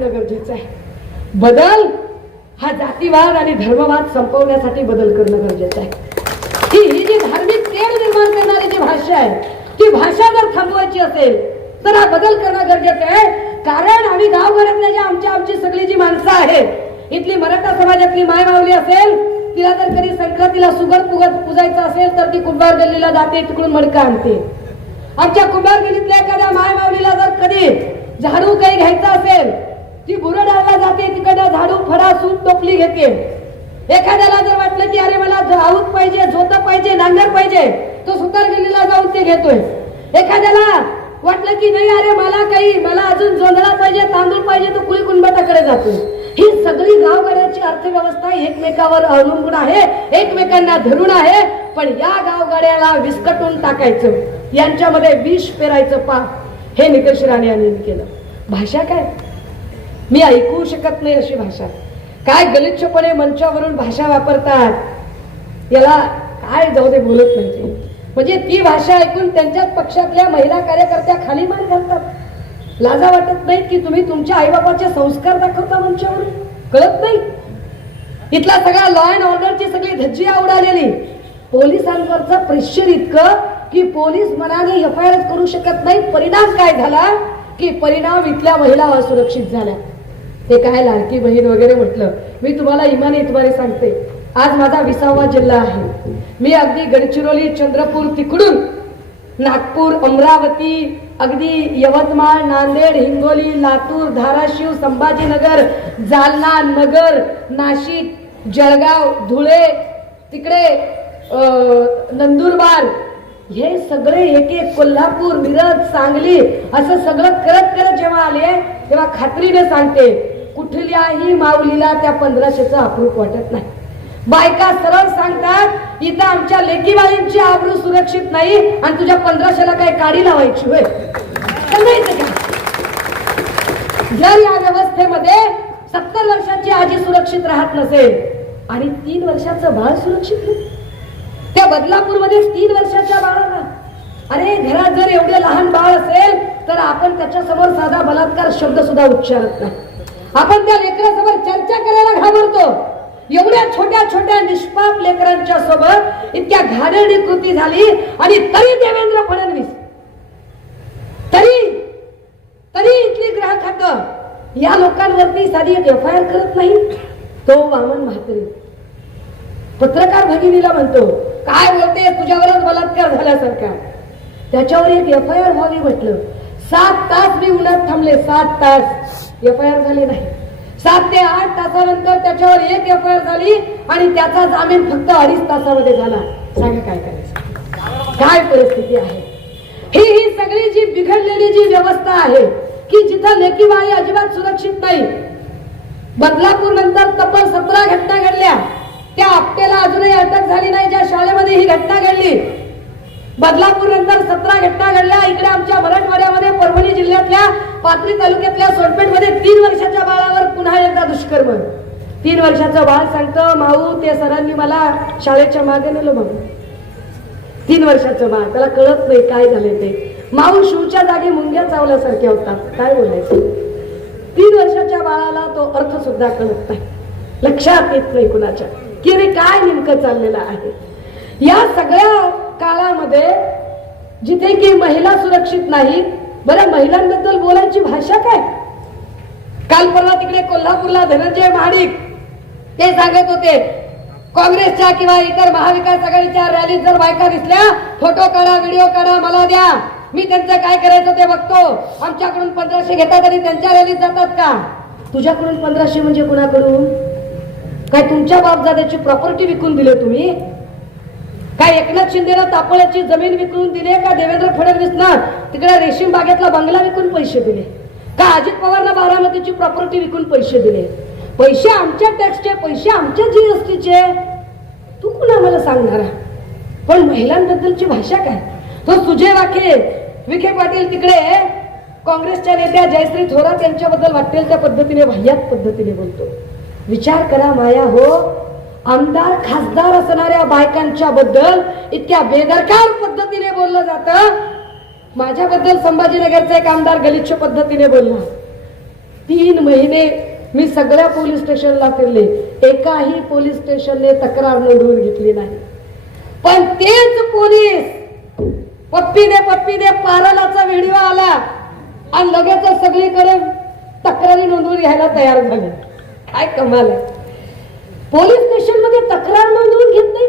करणं गरजेचं आहे. बदल हा जातीवाद आणि धर्मवाद संपवण्यासाठी बदल करणं गरजेचं आहे. ही ही जी धार्मिक तेढ निर्माण करणारी जी भाषा आहे ती भाषा जर थांबवायची असेल तर हा बदल करणं गरजेचं आहे. कारण आम्ही गावघरातल्या ज्या आमच्या आमची सगळी जी माणसं आहेत इथली मराठा समाजातली माय मावली असेल तिला जर कधी संक्रांतीला सुगत पुगत पुजायचं असेल तर ती कुंभार गल्लीला जाते तिकडून मडका आणते. आमच्या कुंभार गल्लीतल्या एखाद्या माय मावलीला जर कधी झाडू काही घ्यायचं असेल ती बुरडाला जाते तिकडं झाडू फरासून टोपली घेते. एखाद्याला जर वाटलं की अरे मला आऊत पाहिजे झोत पाहिजे नांगर पाहिजे तो सुतार जाऊन ते घेतोय. एखाद्याला वाटलं की नाही अरे मला काही मला अजून जोंधळा पाहिजे तांदूळ पाहिजे तो कुळी जातो ही सगळी गावगाड्याची अर्थव्यवस्था एकमेकावर अवलंबून आहे एकमेकांना धरून आहे पण या गावगाड्याला विस्कटून टाकायचं. यांच्यामध्ये विष पेरायचं पा हे निकष राणे यांनी केलं. भाषा काय? मी ऐकू शकत नाही अशी भाषा. काय गलिच्छपणे मंचावरून भाषा वापरतात? याला काय जाऊ दे बोलत नाही ते. म्हणजे ती भाषा ऐकून त्यांच्याच पक्षातल्या महिला कार्यकर्त्या खाली मान घालतात. लाजा वाटत नाही की तुम्ही तुमच्या आईबापाचे संस्कार दाखवता मंचावरून? कळत नाही? इथला सगळा लॉ अँड ऑर्डरची सगळी धज्जी उडालेली. पोलिसांवरचं प्रेशर इतकं की पोलीस मनाने एफ आय आर करू शकत नाही परिणाम काय झाला? की परिणाम इथल्या महिला असुरक्षित झाल्या. हे काय लाडकी बहीण वगैरे म्हटलं मी तुम्हाला इमाने इतबारे सांगते. आज माझा विसावा जिल्हा आहे. मी अगदी गडचिरोली चंद्रपूर तिकडून नागपूर अमरावती अगदी यवतमाळ नांदेड हिंगोली लातूर धाराशिव संभाजीनगर जालना नगर नाशिक जळगाव धुळे तिकडे नंदुरबार हे सगळे एक एक कोल्हापूर मिरज सांगली असं सगळं करत करत जेव्हा आले तेव्हा खात्रीने सांगते कुठल्याही माऊलीला त्या पंधराशेचं अप्रूप वाटत नाही. बायका सरळ सांगतात इथं आमच्या लेकीबाईंची आबरू सुरक्षित नाही आणि तुझ्या पंधराशेला काय काडी लावायची होय. जर या व्यवस्थेमध्ये सत्तर वर्षाची आजी सुरक्षित राहत नसेल आणि तीन वर्षाचं बाळ सुरक्षित नाही. त्या बदलापूरमध्ये तीन वर्षाच्या बाळाला. अरे घरात जर एवढे लहान बाळ असेल तर आपण त्याच्यासमोर साधा बलात्कार शब्द सुद्धा उच्चारत नाही. आपण त्या लेकरासमोर चर्चा करायला घाबरतो. एवढ्या छोट्या छोट्या निष्पाप लेकरांच्या सोबत इतक्या घाणेरडी कृती झाली आणि तरी देवेंद्र फडणवीस तरी तरी इथली ग्राहक खातं या लोकांवरती साधी एक एफ आय आर करत नाही. तो वामन म्हात्रे. पत्रकार भगिनीला म्हणतो काय बोलते तुझ्यावरच बलात्कार झाल्यासारखा. त्याच्यावर एक एफ आय आर व्हावी म्हटलं. सात तास मी उन्हात थांबले सात तास. एफ आय आर झाली नाही. सात ते आठ तासानंतर त्याच्यावर एक एफ आय आर झाली आणि त्याचा जामीन फक्त अडीच तासामध्ये झाला. सांगा काय करायचं? काय परिस्थिती आहे? ही ही सगळी जी बिघडलेली जी व्यवस्था आहे की जिथं लेकीबाई अजिबात सुरक्षित नाही बदलापूर नंतर तब्बल सतरा घटना घडल्या. त्या आपटेला अजूनही अटक झाली नाही ज्या शाळेमध्ये ही घटना घडली. बदलापूर नंतर सतरा घटना घडल्या. इकडे आमच्या मराठवाड्यामध्ये परभणी जिल्ह्यातल्या पाथरी तालुक्यातल्या सोनपेठमध्ये तीन वर्षाच्या बाळावर पुन्हा एकदा दुष्कर्म. तीन वर्षाचं बाळ सांगतं माऊ ते सरांनी मला शाळेच्या मागे नेलं भाऊ तीन वर्षाचं बाळ. त्याला कळत नाही काय झाले ते. माऊ शिवच्या जागी मुंग्या चावल्यासारख्या होतात काय बोलायचं? तीन वर्षाच्या बाळाला तो अर्थ सुद्धा कळत नाही. लक्षात येत नाही कुणाच्या. की रे काय नेमकं चाललेलं आहे? या सगळ्या काळामध्ये जिथे की महिला सुरक्षित नाही बरं महिलांबद्दल बोलायची भाषा काय? काल परवा तिकडे कोल्हापूरला धनंजय महाडिक ते सांगत होते काँग्रेसच्या किंवा इतर महाविकास आघाडीच्या रॅलीत जर बायका दिसल्या फोटो काढा व्हिडिओ काढा मला द्या. मी त्यांचं काय करायचं ते बघतो. आमच्याकडून पंधराशे घेतात आणि त्यांच्या रॅलीत जातात का? तुझ्याकडून पंधराशे म्हणजे कुणाकडून? काय तुमच्या बापजाद्याची प्रॉपर्टी विकून दिले तुम्ही? काय एकनाथ शिंदेला तापळ्याची जमीन विकून दिली का? देवेंद्र फडणवीसना तिकडे रेशीम बागेतला बंगला विकून पैसे दिले. का अजित पवारला बारामतीची प्रॉपर्टी विकून पैसे दिले? पैसे आमच्या टॅक्सचे पैसे आमच्या जीएसटीचे तू कुणा मला सांगणार? पण महिलांबद्दलची भाषा काय? तो सुजय वाके विखे पाटील तिकडे. काँग्रेसच्या नेत्या जयश्री थोरात यांच्याबद्दल वाटेल त्या पद्धतीने वाह्यात पद्धतीने बोलतो. विचार करा माया हो. आमदार खासदार असणाऱ्या बायकांच्या बद्दल इतक्या बेदरकार पद्धतीने बोललं जातं. माझ्याबद्दल संभाजीनगरचा एक आमदार गलिच्छ पद्धतीने बोलला तीन महिने मी सगळ्या पोलीस स्टेशनला फिरले. एकाही पोलीस स्टेशनने तक्रार नोंदवून घेतली नाही. पण तेच पोलीस पप्पी दे पप्पी दे पारलाचा व्हिडिओ आला आणि लगेच सगळीकडे तक्रारी नोंदवून घ्यायला तयार झाले. काय कमाल आहे. पोलीस स्टेशनमध्ये तक्रार नोंदवून घेत नाही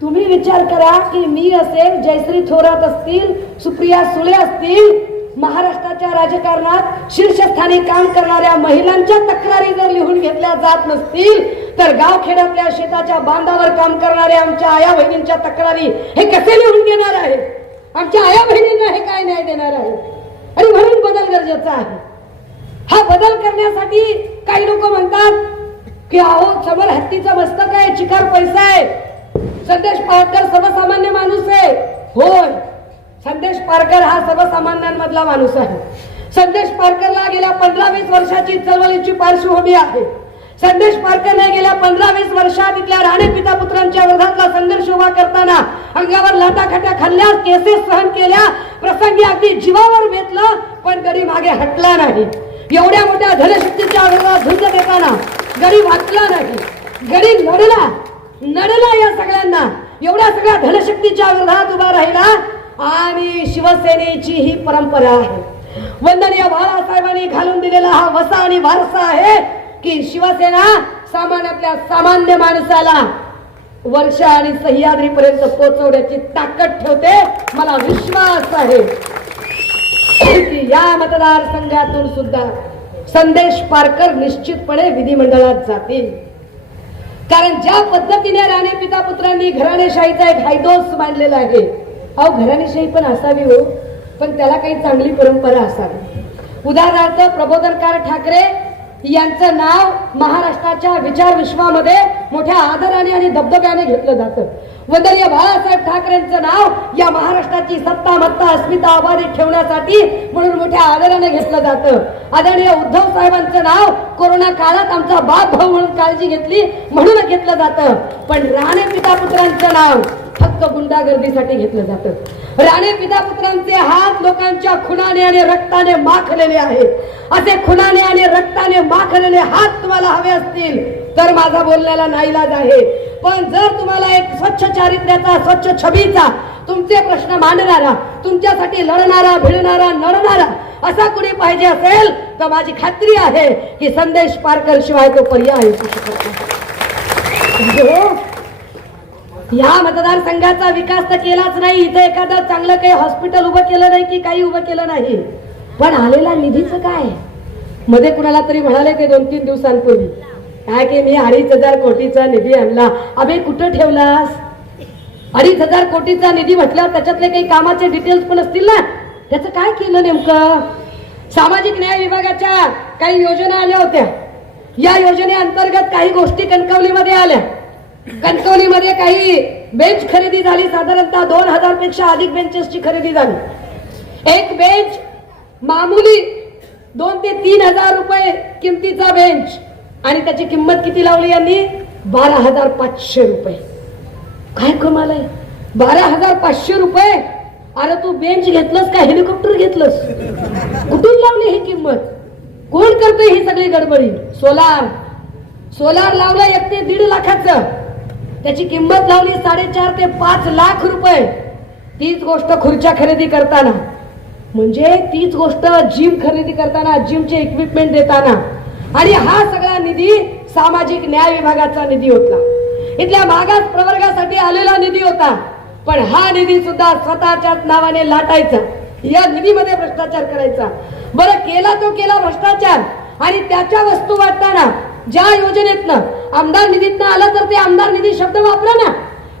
तुम्ही विचार करा की मी असेल जयश्री थोरात असतील सुप्रिया सुळे असतील महाराष्ट्राच्या राजकारणात शीर्षस्थानी काम करणाऱ्या महिलांच्या तक्रारी जर लिहून घेतल्या जात नसतील तर गावखेड्यातल्या शेताच्या बांधावर काम करणाऱ्या आमच्या आया बहिणींच्या तक्रारी हे कसे लिहून घेणार आहे? आमच्या आया बहिणींना हे काय न्याय देणार आहे? आणि म्हणून बदल गरजेचा आहे. हा बदल करण्यासाठी काही लोक म्हणतात की अहो समोर हत्तीचा मस्तक आहे चिकार पैसा आहे. संदेश पारकर सर्वसामान्य माणूस आहे. होय. संदेश पारकर हा सर्वसामान्यांमधला माणूस आहे. संदेश पारकरला गेल्या पंधरा वीस वर्षाची चळवळीची पार्श्वभूमी आहे. संदेश पारकरने गेल्या पंधरा वीस वर्षात इथल्या राणे पिता पुत्रांच्या विरोधातला संघर्ष उभा करताना अंगावर लाटाखाट्या खाल्ल्या केसेस सहन केल्या प्रसंगी अगदी जीवावर बेतलं पण कधी मागे हटला नाही. एवढ्या मोठ्या धनशक्तीच्या विरोधात झुंज देताना गरीब वाचला नाही गरीब लढला. लढला या सगळ्यांना. एवढ्या सगळ्या धनशक्तीच्या विरोधात उभा राहिला आणि शिवसेनेची ही परंपरा आहे. वंदनीय बाळासाहेबांनी घालून दिलेला हा वसा आणि वारसा आहे की शिवसेना सामान्यातल्या सामान्य माणसाला वर्षा आणि सह्याद्री पर्यंत पोहोचवण्याची ताकद ठेवते मला विश्वास आहे. की या मतदारसंघातून सुद्धा संदेश पारकर निश्चितपणे विधिमंडळात जातील. कारण ज्या पद्धतीने राणे पिता पुत्रांनी घराणेशाहीचा एक हायदोस मांडलेला आहे अहो घराणेशाही पण असावी हो पण त्याला काही चांगली परंपरा असावी. उदाहरणार्थ प्रबोधनकार ठाकरे यांचं नाव महाराष्ट्राच्या विचार विश्वामध्ये मोठ्या आदराने आणि दबदब्याने घेतलं जातं. वदर्य बाळासाहेब ठाकरेंचं नाव या महाराष्ट्राची सत्ता मत्ता अस्मिता अबाधित ठेवण्यासाठी म्हणून मोठ्या आदराने घेतलं जातं. आदरणीय उद्धव साहेबांचं नाव कोरोना काळात आमचा बाप भाऊ म्हणून काळजी घेतली म्हणून घेतलं जातं. पण राणे पिता पुत्रांचं नाव फक्त गुंडागर्दीसाठी घेतलं जातं. राणे पिता पुत्रांचे हात लोकांच्या खुनाने आणि रक्ताने माखलेले आहेत असे खुनाने आणि रक्ताने माखलेले हात तुम्हाला हवे असतील तर माझा बोलण्याला नाईलाज आहे. पण जर तुम्हाला एक स्वच्छ चारित्र्याचा स्वच्छ छबीचा तुमचे प्रश्न मांडणारा तुमच्यासाठी लढणारा भिडणारा नडणारा असा कुणी पाहिजे असेल तर माझी खात्री आहे की संदेश पारकर शिवाय तो पर्याय असू शकत नाही. हो, या मतदारसंघाचा विकास तर केलाच नाही. इथे एखादं चांगलं काही हॉस्पिटल उभं केलं नाही की काही उभं केलं नाही. पण आलेला निधीचं काय? मध्ये कुणाला तरी म्हणाले ते दोन तीन दिवसांपूर्वी. काय की मी अडीच हजार कोटीचा निधी आणला. अबे कुठं ठेवलास? अडीच हजार कोटीचा निधी म्हटल्यावर त्याच्यातले काही कामाचे डिटेल्स पण असतील ना? त्याचं काय केलं नेमकं? सामाजिक न्याय विभागाच्या काही योजना आल्या होत्या. या योजनेअंतर्गत काही गोष्टी कणकवलीमध्ये आल्या. कणकवलीमध्ये काही बेंच खरेदी झाली. साधारणतः दोन हजारपेक्षा अधिक बेंचेसची खरेदी झाली. एक बेंच मामूली दोन ते तीन हजार रुपये किमतीचा बेंच आणि त्याची किंमत किती लावली यांनी? बारा हजार पाचशे रुपये. काय कमाल आहे? बारा हजार पाचशे रुपये? अरे तू बेंच घेतलंस का? हेलिकॉप्टर घेतलंस? कुठून लावली ही किंमत? कोण करतोय ही सगळी गडबडी? सोलार. सोलार लावलं एक ते दीड लाखाचं. त्याची किंमत लावली साडेचार ते पाच लाख रुपये. तीच गोष्ट खुर्च्या खरेदी करताना. म्हणजे तीच गोष्ट जिम खरेदी करताना जिमचे इक्विपमेंट देताना. आणि हा सगळा निधी सामाजिक न्याय विभागाचा निधी होता. इथल्या मागास प्रवर्गासाठी आलेला निधी होता. पण हा निधी सुद्धा स्वतःच्याच नावाने लाटायचा. या निधीमध्ये भ्रष्टाचार करायचा. बरं केला तो केला भ्रष्टाचार. आणि त्याच्या वस्तू वाटताना ज्या योजनेतनं आमदार निधीतनं आलं तर ते आमदार निधी शब्द वापरा ना.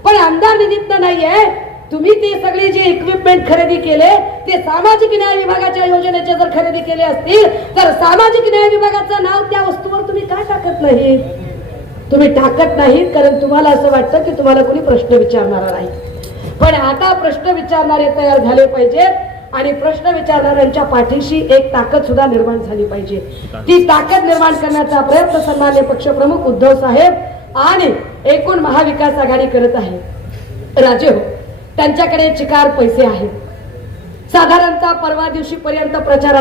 पण आमदार निधीतनं नाहीये. तुम्ही ते सगळे जे इक्विपमेंट खरेदी केले ते सामाजिक न्याय विभागाच्या योजनेचे जर खरेदी केले असतील तर सामाजिक न्याय विभागाचं नाव त्या वस्तूवर तुम्ही का टाकत नाही? तुम्ही टाकत नाहीत कारण तुम्हाला असं वाटतं की तुम्हाला कोणी प्रश्न विचारणारा नाही. पण आता प्रश्न विचारणारे तयार झाले पाहिजेत आणि प्रश्न विचारणाऱ्यांच्या पाठीशी एक ताकद सुद्धा निर्माण झाली पाहिजे. ती ताकद निर्माण करण्याचा प्रयत्न सन्मान्य पक्षप्रमुख उद्धव साहेब आणि एकूण महाविकास आघाडी करत आहे. राजे हो त्यांच्याकडे चिकार पैसे आहेत. साधारणतः परवा दिवशी पर्यंत प्रचारात